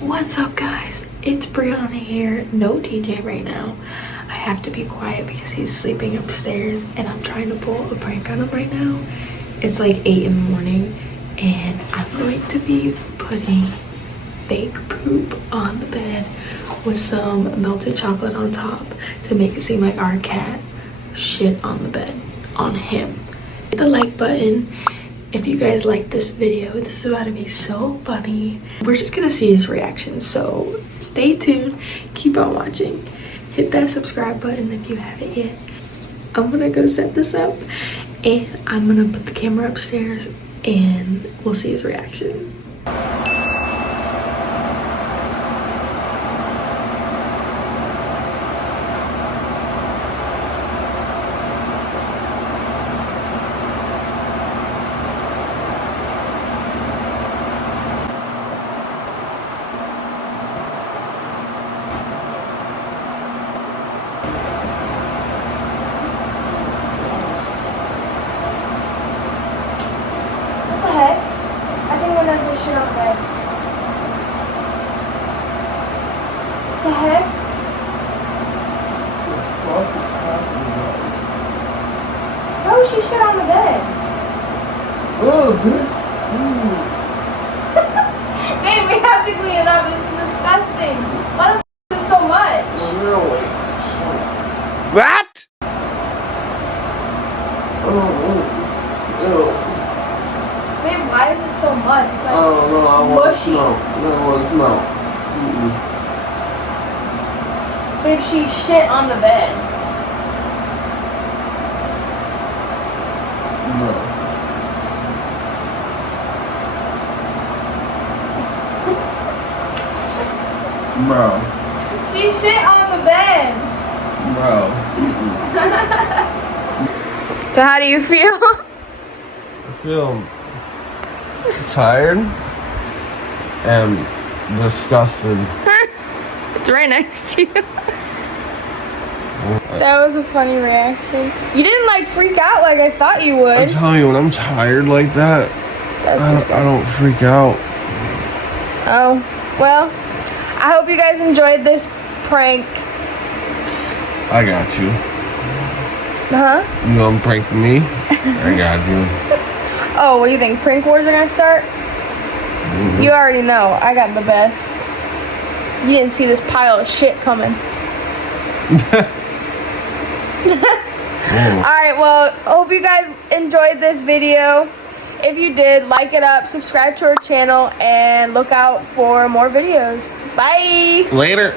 What's up, guys? It's Brianna here. No TJ right now. I have to be quiet because he's sleeping upstairs and I'm trying to pull a prank on him right now. It's like 8 in the morning and I'm going to be putting fake poop on the bed with some melted chocolate on top to make it seem like our cat shit on the bed on him. Hit the like button if you guys like this video. This is about to be so funny. We're just gonna see his reaction, so stay tuned, keep on watching, hit that subscribe button if you haven't yet. I'm gonna go set this up and I'm gonna put the camera upstairs and we'll see his reaction. Shit on the bed. The heck? How is she shit on the bed? Babe, we have to clean it up. This is disgusting. Why the f is this so much? What? Babe, why is it so much? It's like no, I want mushy. to smell. No, I want to smell. Babe, she shit on the bed. No. Bro. She shit on the bed. Bro. So how do you feel? I feel tired and disgusted. It's right next to you. That was a funny reaction. You didn't like freak out like I thought you would. I'm telling you, when I'm tired like that, I don't freak out. Oh, well, I hope you guys enjoyed this prank. I got you. Huh? You gonna prank me? I got you. Oh, what do you think? Prank wars are gonna start? You already know. I got the best. You didn't see this pile of shit coming. Alright, well, hope you guys enjoyed this video. If you did, like it up, subscribe to our channel, and look out for more videos. Bye! Later.